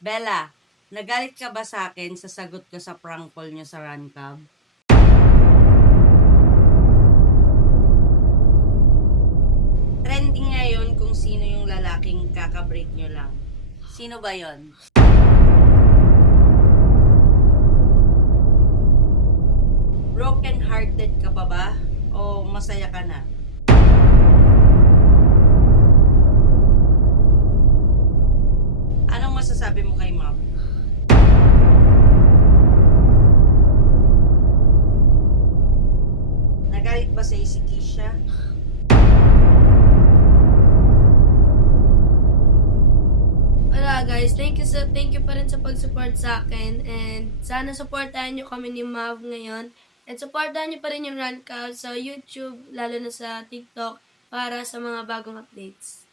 Bella, nagalit ka ba sa akin sa sagot ko sa prank call nyo sa Run Club? Trending ngayon kung sino yung lalaking kakabreak nyo lang. Sino ba yon? Broken hearted ka pa ba? O masaya ka na? Anong masasabi mo kay mom? Nagalit ba sa si Kisha? Wala guys, thank you pa rin sa pag-support sa akin and sana supportahan nyo kami ni Mav ngayon and supportahan nyo pa rin yung Run Club sa YouTube, lalo na sa TikTok para sa mga bagong updates.